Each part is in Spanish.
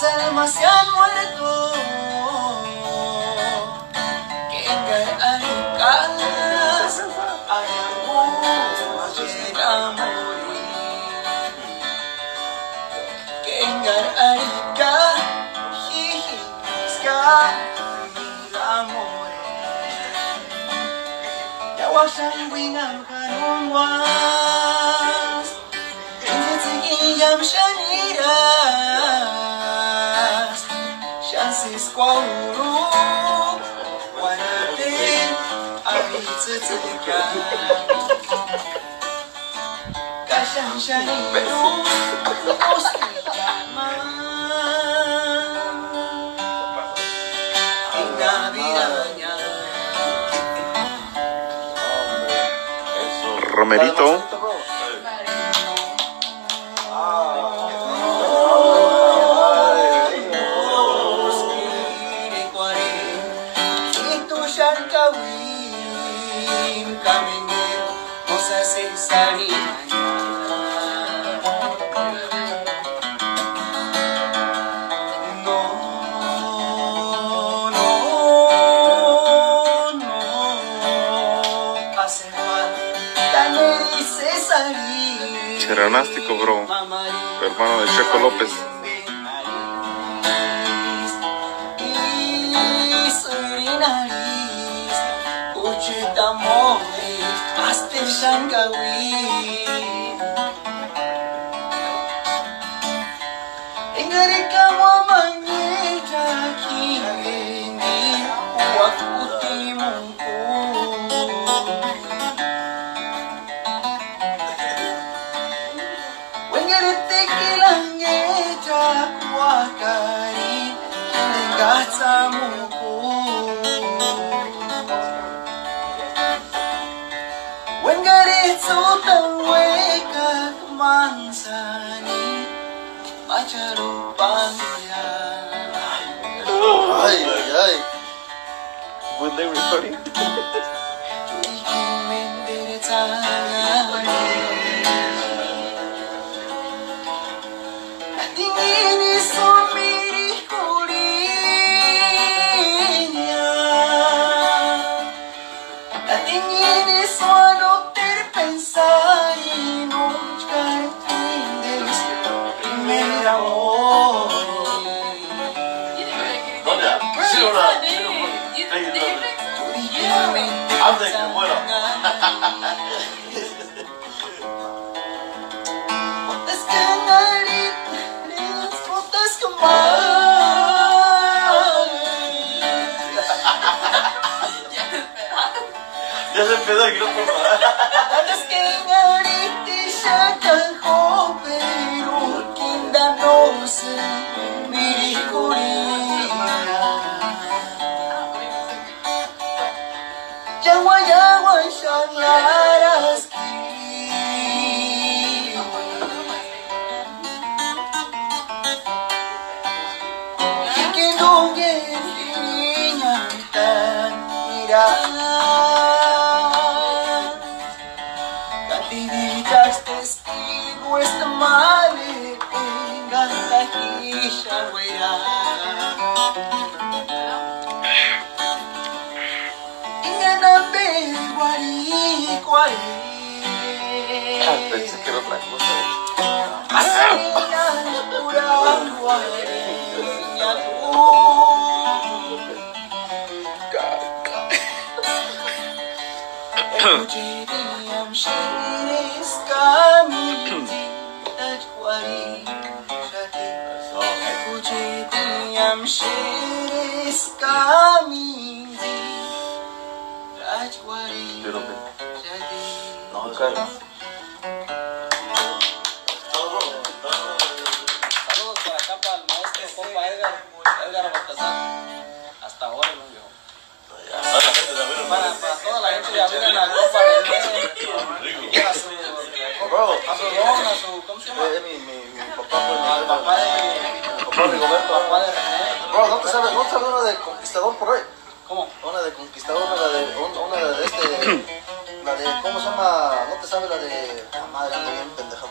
Almas se han muerto, que engararicadas hay amor llega a morir, que engararica hihisca mil amores, yawasan wingan kanungwas, injitsigi shanira. Squauru, wanate, aitsuka. Kashan shaniru, oskiyama. Inavidanya. Romerito. Cheranástico, bro. Hermano de Checo López. Ay, ay, ay. When they recording? I'm thinking, bueno. Ya se empezó aquí, no puedo parar. Pensé que era otra cosa. No, claro. Saludos por acá para el maestro, compa Edgar Baltasar. Hasta ahora, ¿no? Ya, la gente también. Para miren al compa Hermano. Rico. A su Bro, don, a su, ¿cómo se llama? mi papá fue Al papá de Rigoberto. papá de René. Bro, ¿no te sabes una de Conquistador por ahí? ¿Cómo? Una de Conquistador, una de este... La de, ¿cómo se llama? ¿No te sabes la de... La madre, ando bien pendeja.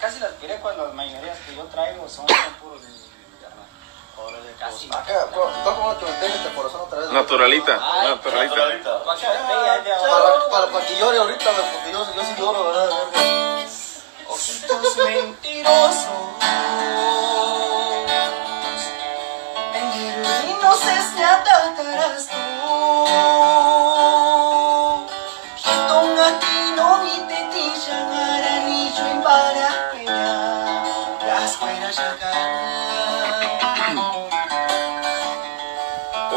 Casi las pirekuas, las mayorías que yo traigo son puros de carnal. Órale, Casi. pues, acá, bro, toca una que me pegue este corazón otra vez. Naturalita, Ay, naturalita. Naturalita. Pa' que se pegue ahí de abajo. Para que llore ahorita, porque yo sí lloro, ¿verdad? Verga. Ojitos mentirosos, mendiruinos nyatatarás tú. Hitong atino mitetisyang aranillo en Parapeña, las fueras llegar.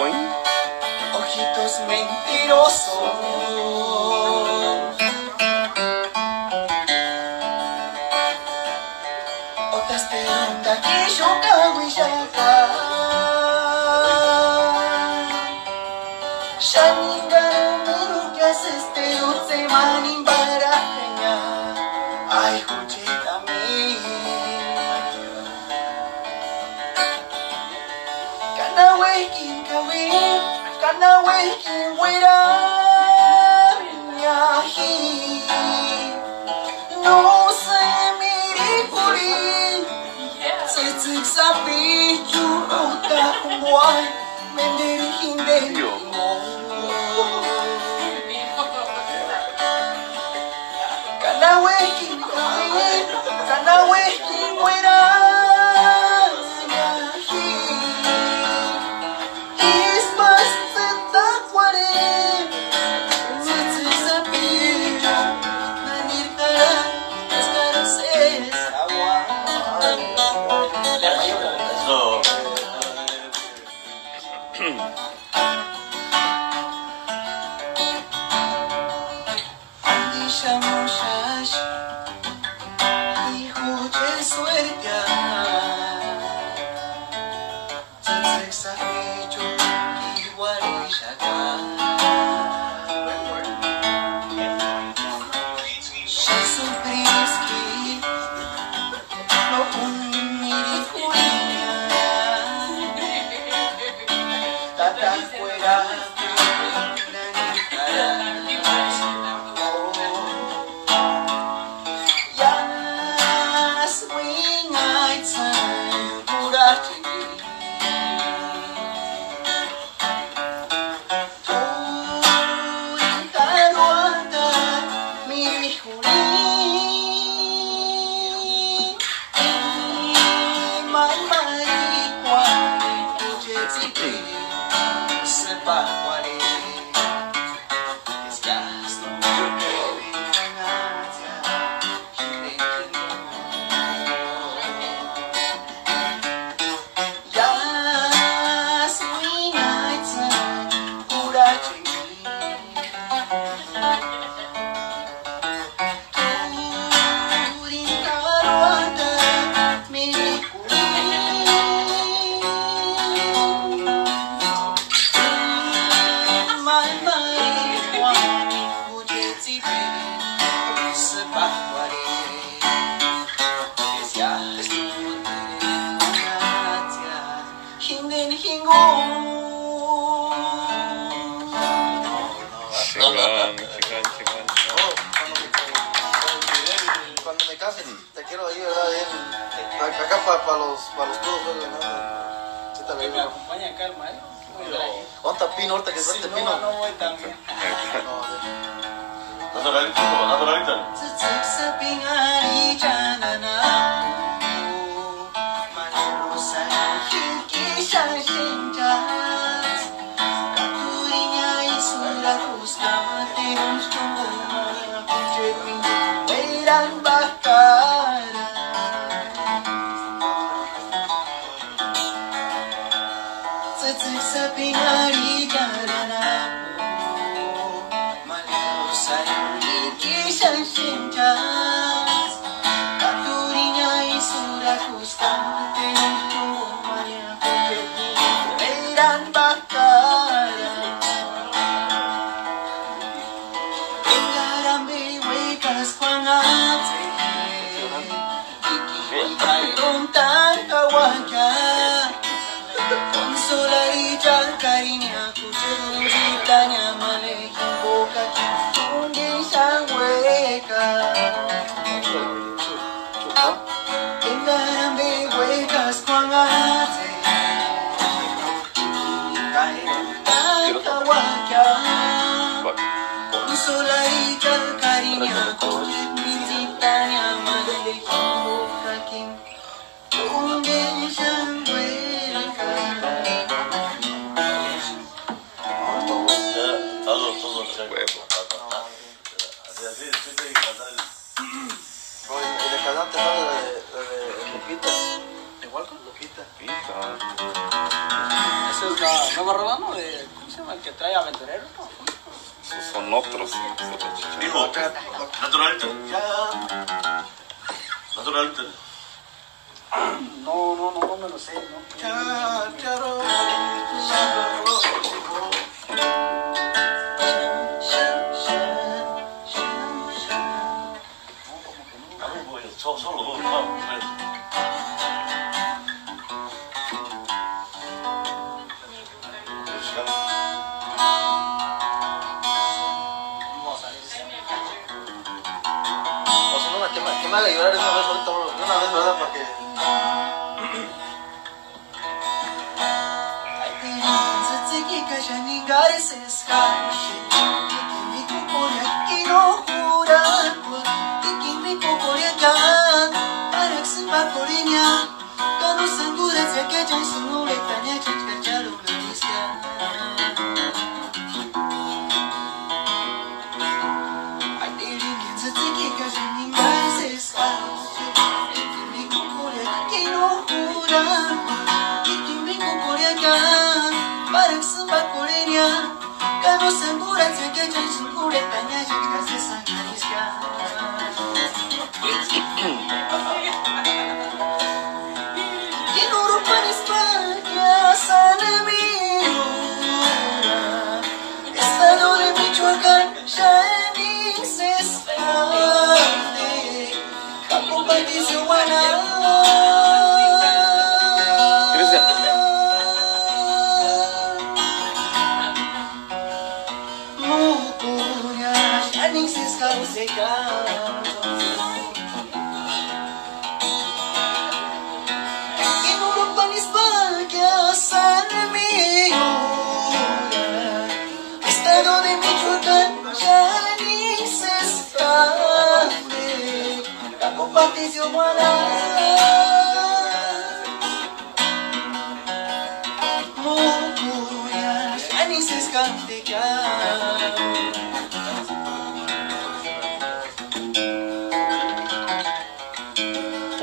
Oy. Ojitos mentirosos. Otas pregunta que yo cago y ya acá. Ya ninguém me que haces te dulce manin para peña. Ay, escuché a mí. Canaway, king, wera, yahi. No se mire por ahí. Se sabe yo uta kumwai. Menderi hinde. Yo. Canaway, king, wera, yahi. Is mas senta kware. Se sabe yo nanir kara. Escaro se sawa. No. Dishamos hijo de suerte. Tzatzek saficho igual Jesucristo, lo uniri tata fuera. Cuando me cases, te quiero ahí, ¿verdad? Acá para los crudos, ¿verdad? Sí, te lo ¿Me digo. acompaña acá el maestro? ¿Cuánta pino ahorita que Si suelte no, pino? no voy también. Naturalita, naturalita. Tzatzek sa pingali janana. Malusa hiki shinjas. Kakurinya isura kuskamate ushkumana. Kuchekwin weiran bakara. Tzatzek sa pingali janana. Malusa hiki shinjas. Kakurinya isura kuskamate ushkumana. Kuchekwin weiran bakara. Rontan kawanka Consolarita cariña Kuchirujitanya Malekin boca Ungin hueca Tengarambe huecas Kuangate Rontan kawanka Consolarita cariña Kuchirujitanya Malekin boca Esa es la nueva rola, ¿no? De, ¿cómo se llama? El que trae aventurero, ¿no? Esos son otros. Hijo, naturalmente. Naturalmente. No me lo sé, ¿no? Solo dos, tres. O sea, no, que me haga llorar una vez ahorita, de una vez, ¿verdad? Para que...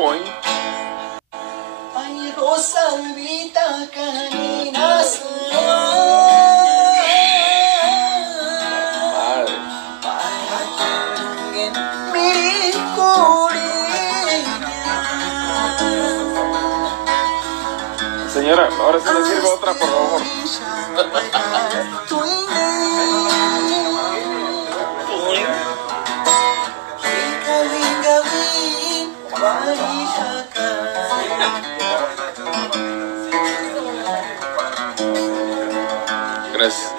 Point. Ay, Rosalvita caninas. Madre. Mi Señora, ahora sí me sirve otra, por favor. Gracias.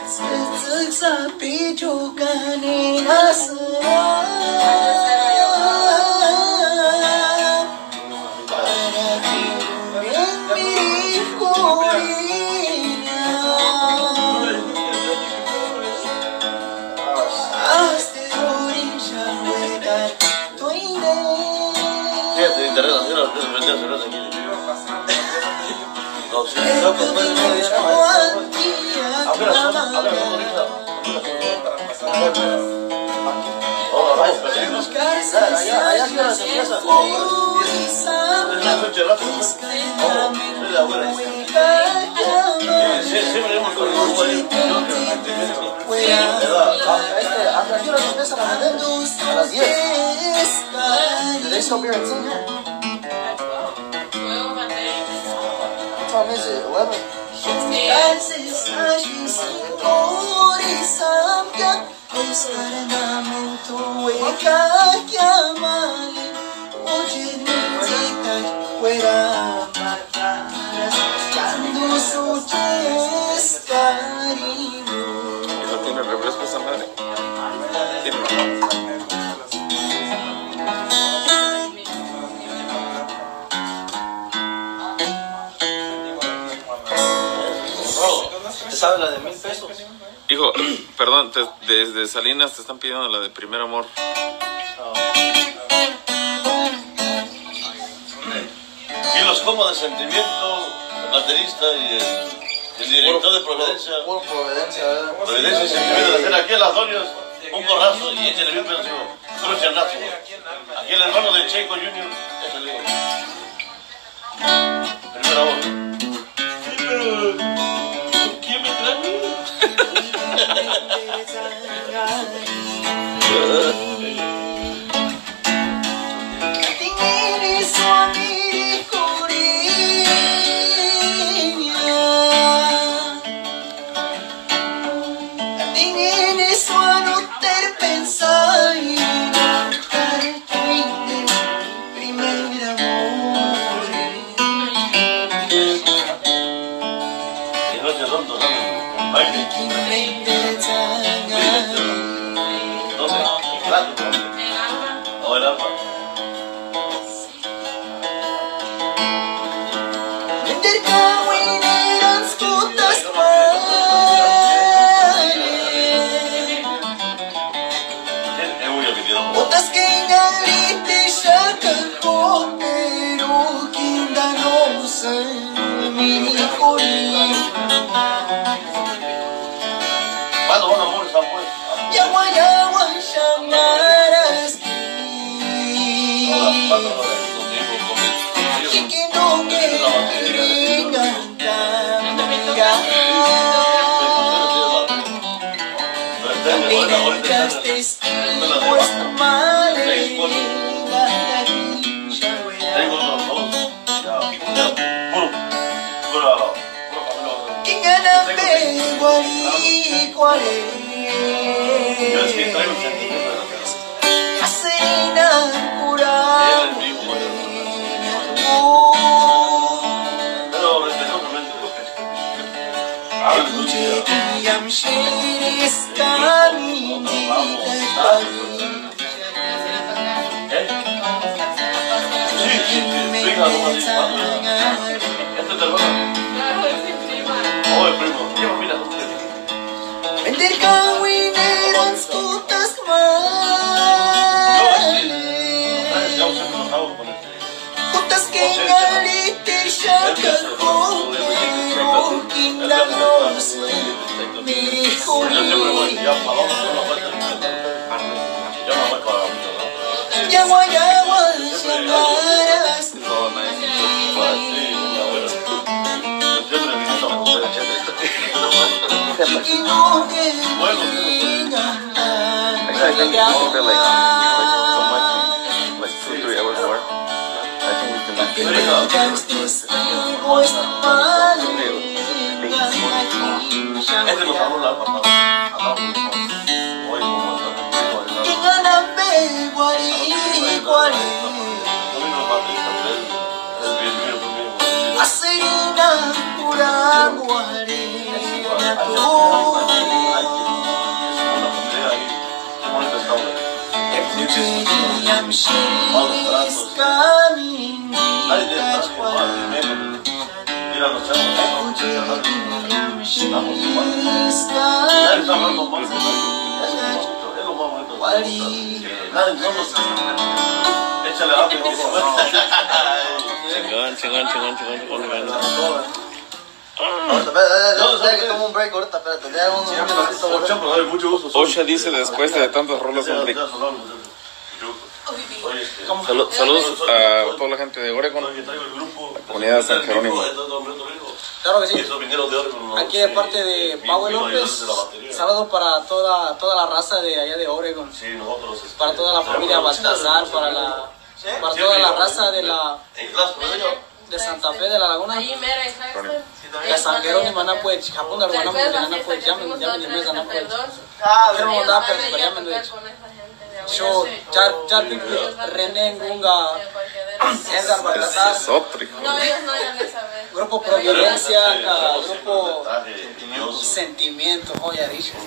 Fíjate, internet, así no se vendía cerveza aquí. No, sí, no, pues no es A las 10. Did they still beer at 10 here? What time is it? 11? sabe la de 1,000 pesos? Hijo, perdón, desde Salinas te están pidiendo la de Primer Amor. Y los como de sentimiento, el baterista y el director de Providencia. Puro Providencia, ¿verdad? Providencia y sentimiento de hacer aquí en las doñas un porrazo y échale bien pensado. Puro charnazo. Aquí el hermano de Checo Junior, échale. Primera voz. Sí, pero ¿quién me trae? Osha dice después de tantos roles un break. Saludos a toda la gente de Oregon, la comunidad de San Jerónimo. Claro que sí. Aquí de parte de Pablo López, saludos para toda la raza de allá de Oregon. Para toda la familia Baltasar, para toda la raza de Santa Fe de la Laguna. De San Jerónimo, no puede, Japón de Hermano, no puede, llamen, mesa, no puede. Quiero mandar pero llamen de yo, Char René Ngunga, Edgar Baltasar. Grupo Providencia, Grupo Sentimiento, oye, Richard.